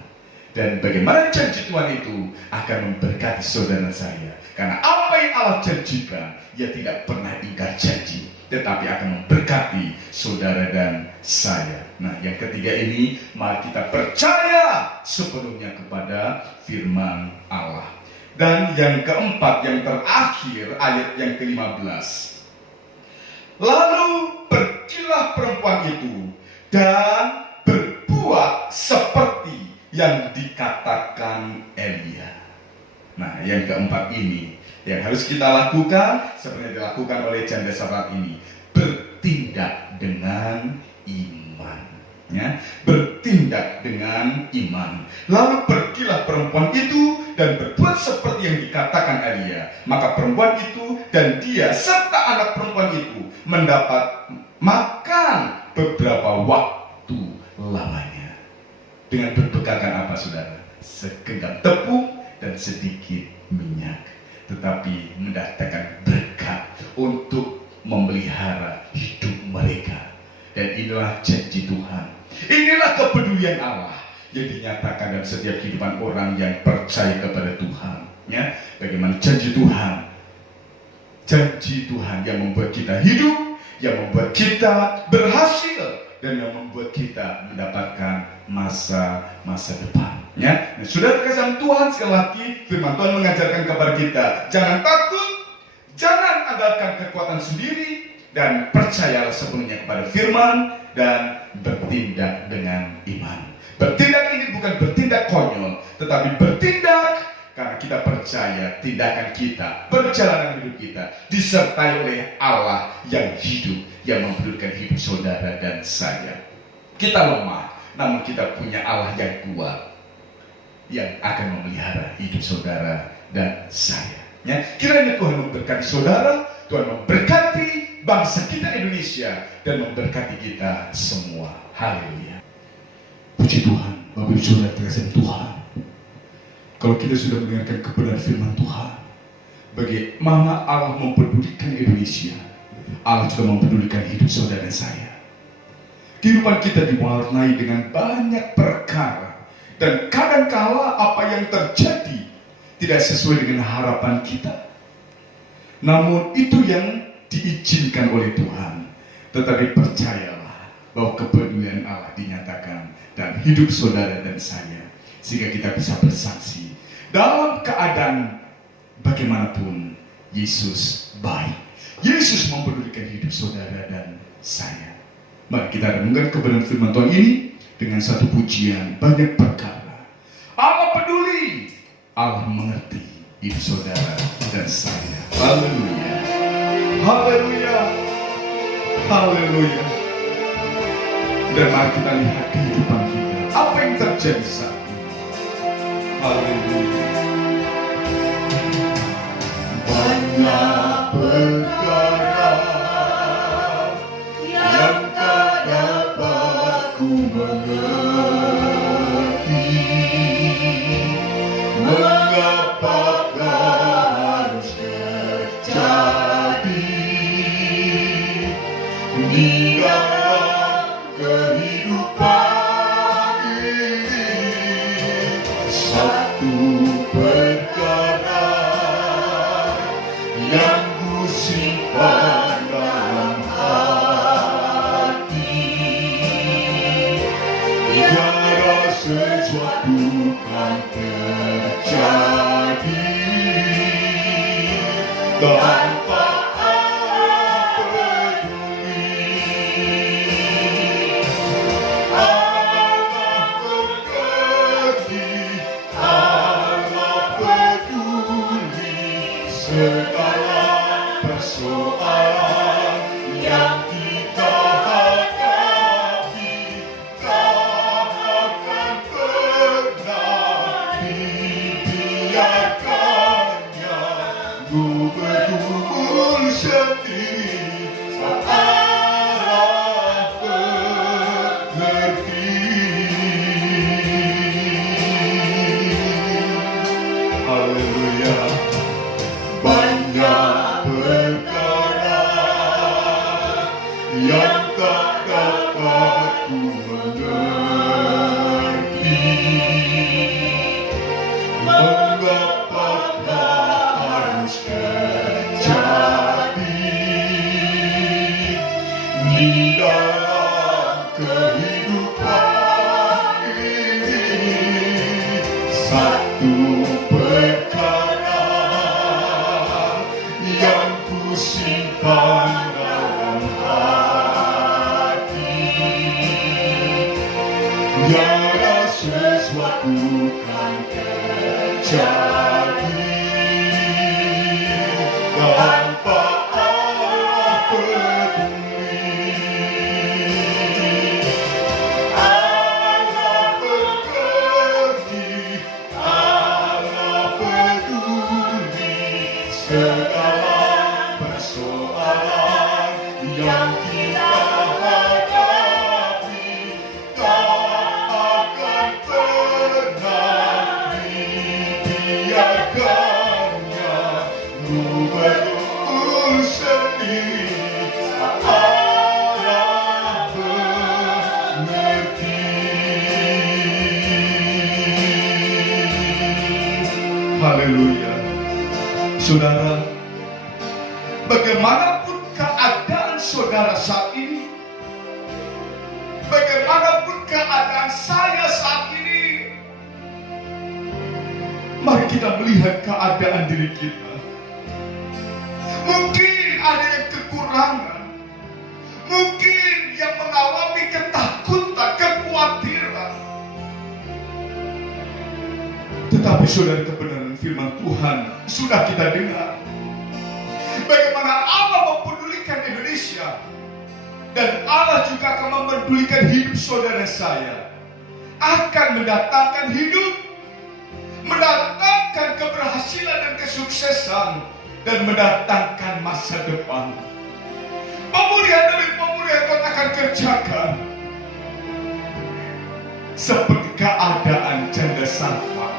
Dan bagaimana janji Tuhan itu akan memberkati saudara saya. Karena apa yang Allah janjikan, Dia tidak pernah ingkar janji, tetapi akan memberkati saudara dan saya. Nah, yang ketiga ini, mari kita percaya sepenuhnya kepada firman Allah. Dan yang keempat, yang terakhir, ayat yang ke-15. Lalu pergilah perempuan itu dan berbuat seperti yang dikatakan Elia. Nah, yang keempat ini yang harus kita lakukan seperti yang dilakukan oleh janda Sarfat ini, bertindak dengan iman, ya, bertindak dengan iman. Lalu pergilah perempuan itu dan berbuat seperti yang dikatakan Elia. Maka perempuan itu dan dia serta anak perempuan itu mendapat makan beberapa waktu lamanya. Dengan berbekalkan apa, saudara? Segenggam tepung dan sedikit minyak. Tetapi mendatangkan berkat untuk memelihara hidup mereka. Dan inilah janji Tuhan. Inilah kepedulian Allah yang dinyatakan dalam setiap kehidupan orang yang percaya kepada Tuhan. Ya, bagaimana janji Tuhan yang membuat kita hidup, yang membuat kita berhasil, dan yang membuat kita mendapatkan masa depan. Ya, nah, sudah dikasih Tuhan, sekali lagi firman Tuhan mengajarkan kepada kita, jangan takut, jangan andalkan kekuatan sendiri, dan percayalah sepenuhnya kepada firman, dan bertindak dengan iman. Bertindak ini bukan bertindak konyol, tetapi bertindak karena kita percaya tindakan kita, perjalanan hidup kita disertai oleh Allah yang hidup, yang mempedulikan hidup saudara dan saya. Kita lemah, namun kita punya Allah yang kuat, yang akan memelihara hidup saudara dan saya. Ya, kiranya Tuhan memberkati saudara, Tuhan memberkati bangsa kita Indonesia, dan memberkati kita semua. Haleluya. Puji Tuhan, Bapak Ibu Saudara terkasih Tuhan. Kalau kita sudah mendengarkan kebenaran firman Tuhan, bagaimana Allah mempedulikan Indonesia, Allah juga mempedulikan hidup saudara dan saya. Kehidupan kita diwarnai dengan banyak perkara, dan kadangkala apa yang terjadi tidak sesuai dengan harapan kita. Namun itu yang diizinkan oleh Tuhan. Tetapi percayalah bahwa kepedulian Allah dinyatakan dalam hidup saudara dan saya, sehingga kita bisa bersaksi dalam keadaan bagaimanapun Yesus baik. Yesus mempedulikan hidup saudara dan saya. Mari kita renungkan kebenaran firman Tuhan ini dengan satu pujian, banyak perkara. Allah peduli, Allah mengerti hidup saudara dan saya. Haleluya, haleluya, haleluya. Dan mari kita lihat kehidupan kita, apa yang terjadi saat ini. Haleluya. Banyak perkara yang tak dapat ku mengerti, mengapakah harus terjadi di dalam kehidupan ini. Satu perkara yang ku simpan dalam hati, biarlah sesuatu kan terjadi tanpa Allah peduli. Allah mengerti, Allah peduli segala persoalan yang kita hadapi. Tak akan pernah dibiarkannya bergumul sendiri saat Allah mengerti. Haleluya. Banyak perkara yang tak dapat ku mengerti, mengapakah harus terjadi di dalam kehidupan ini. Satu perkara yang ku simpan dalam hati, biarlah sesuatu kan terjadi tanpa Allah peduli. Allah mengerti, Allah peduli segala persoalan yang kita hadapi. Tak akan pernah dibiarkannya bergumul sendiri saat Allah mengerti. Haleluya. Saudara, bagaimanapun keadaan saudara saat ini, bagaimanapun keadaan saya saat ini, mari kita melihat keadaan diri kita. Mungkin ada yang kekurangan, mungkin yang mengalami ketakutan, kekhawatiran. Tetapi saudara, kebenaran firman Tuhan sudah kita dengar. Bagaimana Allah mempedulikan Indonesia, dan Allah juga akan mempedulikan hidup saudara saya. Akan mendatangkan hidup, mendatangkan keberhasilan dan kesuksesan, dan mendatangkan masa depan. Pemulihan demi pemulihan Tuhan akan kerjakan. Seperti keadaan janda Sarfat.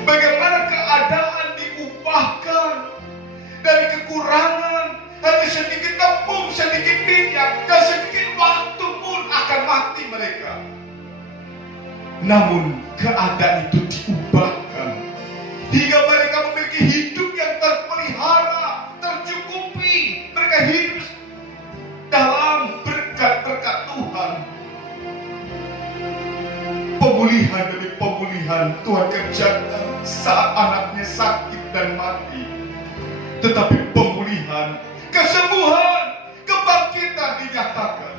Bagaimana keadaan diubahkan dari kekurangan, hanya sedikit tepung, sedikit minyak, dan sedikit waktu pun akan mati mereka. Namun keadaan itu diubahkan hingga mereka memiliki hidup yang terpelihara, tercukupi. Mereka hidup dalam berkat-berkat Tuhan. Pemulihan demi pemulihan Tuhan kerjakan saat anaknya sakit dan mati. Tetapi pemulihan, kesembuhan, kebangkitan dinyatakan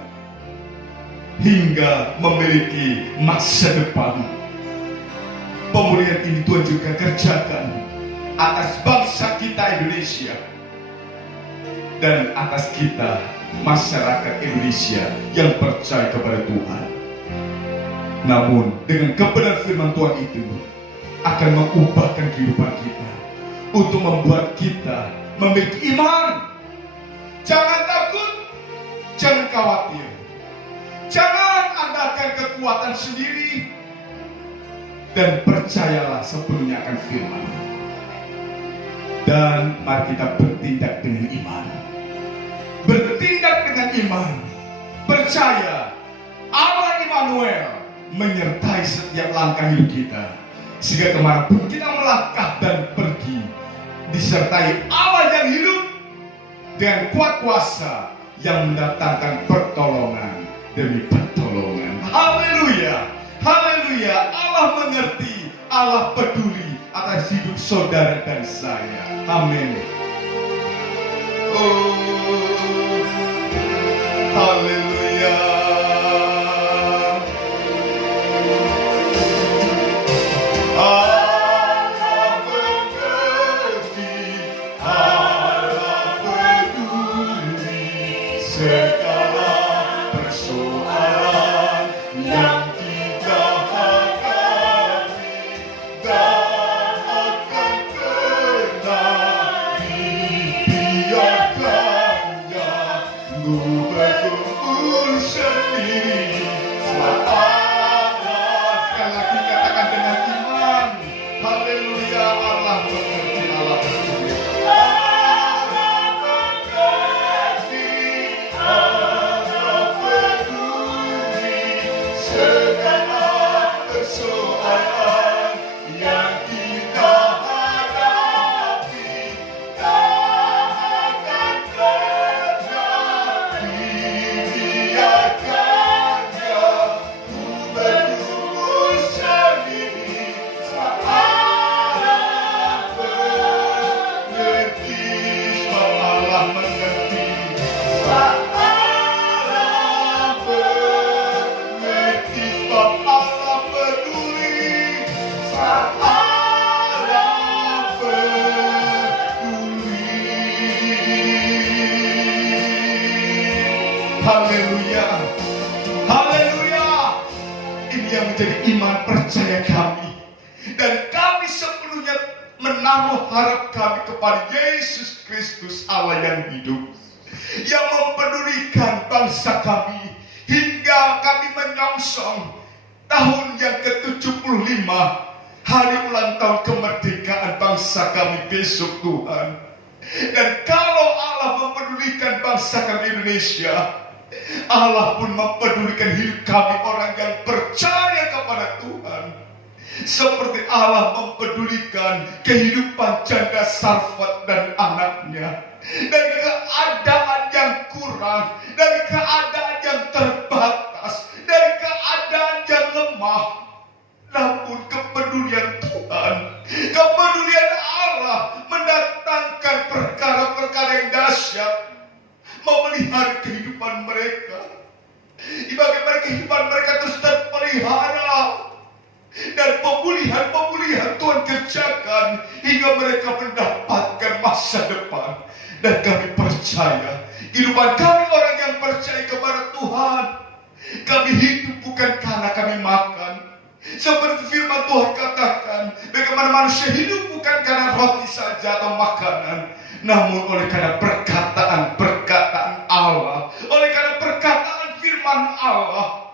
hingga memiliki masa depan. Pemulihan ini Tuhan juga kerjakan atas bangsa kita Indonesia dan atas kita masyarakat Indonesia yang percaya kepada Tuhan. Namun dengan kebenaran firman Tuhan itu akan mengubahkan kehidupan kita untuk membuat kita memiliki iman. Jangan takut, jangan khawatir, jangan andalkan kekuatan sendiri, dan percayalah sepenuhnya akan firman. Dan mari kita bertindak dengan iman. Bertindak dengan iman, percaya Allah Immanuel menyertai setiap langkah hidup kita, sehingga kemanapun kita melangkah dan pergi, disertai Allah yang hidup dengan kuat kuasa yang mendatangkan pertolongan demi pertolongan. Haleluya, haleluya. Allah mengerti, Allah peduli atas hidup saudara dan saya. Amin. Oh, haleluya. Segala persoalan yang kita hadapi tak akan pernah dibiarkannya lu berkumpul sendiri. Sekali lagi katakan dengan iman. Haleluya, Allah mengerti, Allah peduli. Persoalan yang kita hadapi tak akan pernah dibiarkannya ku berkumpul sendiri. Allah mengerti, Allah mengerti. Allah mengerti, Allah peduli. Allah peduli. Haleluya, haleluya. Ini yang menjadi iman percaya kami, dan kami sepenuhnya menaruh harap kami kepada Yesus Kristus, Allah yang hidup, yang mempedulikan bangsa kami hingga kami menyongsong tahun yang ke-75, hari ulang tahun kemerdekaan bangsa kami besok, Tuhan. Dan kalau Allah mempedulikan bangsa kami Indonesia, Allah pun mempedulikan hidup kami orang yang percaya kepada Tuhan. Seperti Allah mempedulikan kehidupan janda Sarfat dan anaknya. Dari keadaan yang kurang, dari keadaan yang terbatas, dari keadaan yang lemah, namun kepedulian Tuhan, kepedulian Allah mendatangkan perkara-perkara yang dahsyat, memelihara kehidupan mereka. Bagaimana kehidupan mereka terus terpelihara, dan pemulihan Tuhan kerjakan hingga mereka mendapatkan masa depan. Dan kami percaya, kehidupan kami orang yang percaya kepada Tuhan, kami hidup bukan karena kami makan. Seperti firman Tuhan katakan, bagaimana manusia hidup bukan karena roti saja atau makanan, namun oleh karena perkataan Allah, oleh karena perkataan firman Allah.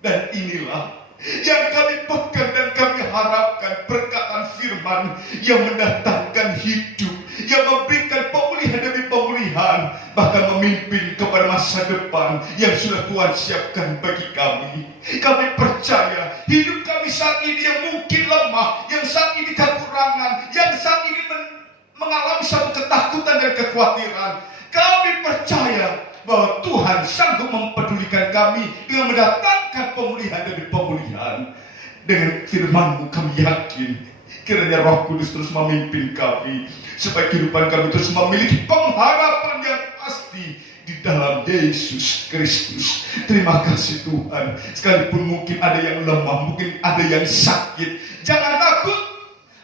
Dan inilah yang kami pegang dan kami harapkan, perkataan firman yang mendatangkan hidup, yang memberikan pemulihan demi pemulihan, bahkan memimpin kepada masa depan yang sudah Tuhan siapkan bagi kami. Kami percaya hidup kami saat ini yang mungkin lemah, yang saat ini kekurangan, yang saat ini mengalami satu ketakutan dan kekhawatiran, kami percaya bahwa Tuhan sanggup mempedulikan kami dengan mendatangkan pemulihan demi pemulihan. Dengan firman-Mu kami yakin, kiranya Roh Kudus terus memimpin kami, supaya kehidupan kami terus memiliki pengharapan yang pasti di dalam Yesus Kristus. Terima kasih Tuhan. Sekalipun mungkin ada yang lemah, mungkin ada yang sakit, jangan takut.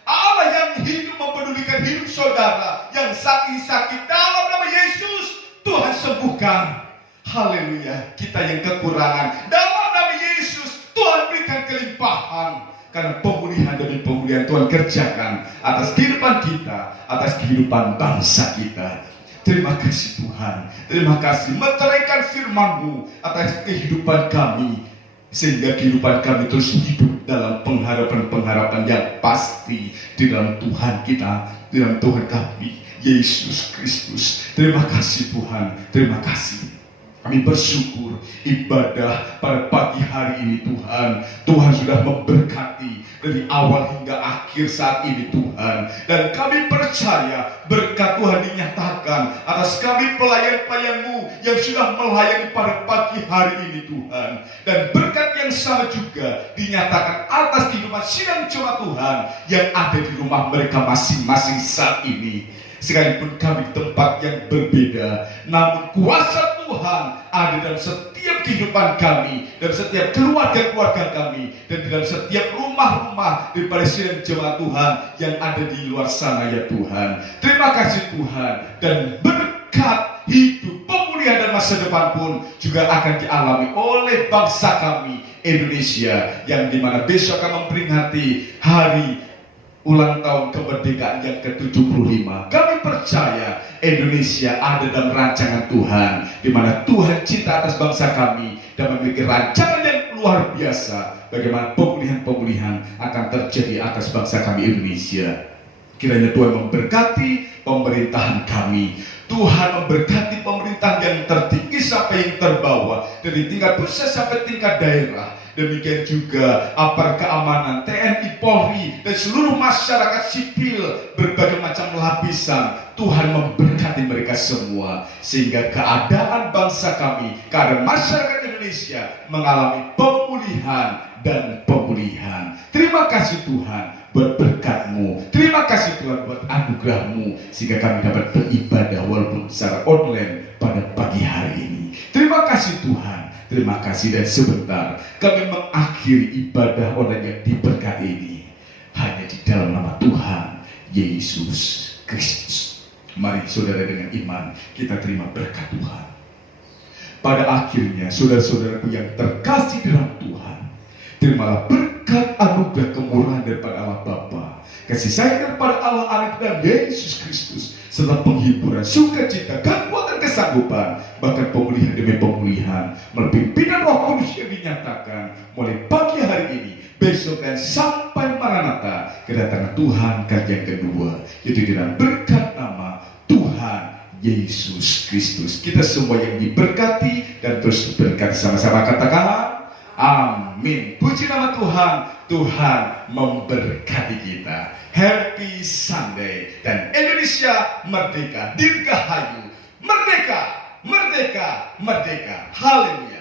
Allah yang hidup mempedulikan hidup saudara yang saat ini sakit, dalam nama Yesus Tuhan sembuhkan. Haleluya. Kita yang kekurangan, dalam nama Yesus Tuhan berikan kelimpahan. Karena pemulihan demi pemulihan Tuhan kerjakan atas kehidupan kita, atas kehidupan bangsa kita. Terima kasih Tuhan. Terima kasih meteraikan firman-Mu atas kehidupan kami, sehingga kehidupan kami terus hidup dalam pengharapan-pengharapan yang pasti di dalam Tuhan kita, di dalam Tuhan kami, Yesus Kristus. Terima kasih Tuhan, terima kasih. Kami bersyukur ibadah pada pagi hari ini Tuhan. Tuhan sudah memberkati dari awal hingga akhir saat ini Tuhan. Dan kami percaya berkat Tuhan dinyatakan atas kami pelayan-pelayan-Mu yang sudah melayani pada pagi hari ini Tuhan. Dan berkat yang sama juga dinyatakan atas kehidupan sidang jemaat Tuhan yang ada di rumah mereka masing-masing saat ini. Sekalipun kami di tempat yang berbeda, namun kuasa Tuhan ada dalam setiap kehidupan kami, dalam setiap keluarga-keluarga kami, dan dalam setiap rumah-rumah daripada sidang jemaat Tuhan yang ada di luar sana ya Tuhan. Terima kasih Tuhan. Dan berkat hidup, pemulihan dan masa depan pun juga akan dialami oleh bangsa kami Indonesia, yang dimana besok akan memperingati hari ulang tahun kemerdekaan yang ke-75. Kami percaya Indonesia ada dalam rancangan Tuhan, di mana Tuhan cinta atas bangsa kami dan memiliki rancangan yang luar biasa. Bagaimana pemulihan-pemulihan akan terjadi atas bangsa kami Indonesia. Kiranya Tuhan memberkati pemerintahan kami. Tuhan memberkati pemerintahan yang tertinggi sampai yang terbawah, dari tingkat pusat sampai tingkat daerah. Demikian juga aparat keamanan, TNI, Polri, dan seluruh masyarakat sipil berbagai macam lapisan. Tuhan memberkati mereka semua, sehingga keadaan bangsa kami, keadaan masyarakat Indonesia mengalami pemulihan dan pemulihan. Terima kasih Tuhan buat berkat-Mu. Terima kasih Tuhan buat anugerah-Mu, sehingga kami dapat beribadah walaupun secara online pada pagi hari ini. Terima kasih Tuhan. Terima kasih, dan sebentar kami mengakhiri ibadah online yang diberkati ini hanya di dalam nama Tuhan Yesus Kristus. Mari saudara dengan iman kita terima berkat Tuhan. Pada akhirnya saudara-saudaraku yang terkasih dalam Tuhan, terimalah berkat anugerah kemurahan daripada Allah Bapa, kasih sayang daripada Allah Anak dan Yesus Kristus, serta penghiburan, sukacita, kekuatan, kesanggupan, bahkan pemulihan demi pemulihan, melalui pimpinan Roh Kudus yang dinyatakan mulai pagi hari ini, besok, dan sampai Maranatha, kedatangan Tuhan kali yang kedua, yaitu dengan berkat nama Tuhan Yesus Kristus. Kita semua yang diberkati dan terus diberkati sama-sama, katakanlah Amin. Puji nama Tuhan. Tuhan memberkati kita. Happy Sunday. Dan Indonesia merdeka. Dirgahayu. Merdeka, merdeka, merdeka. Haleluya.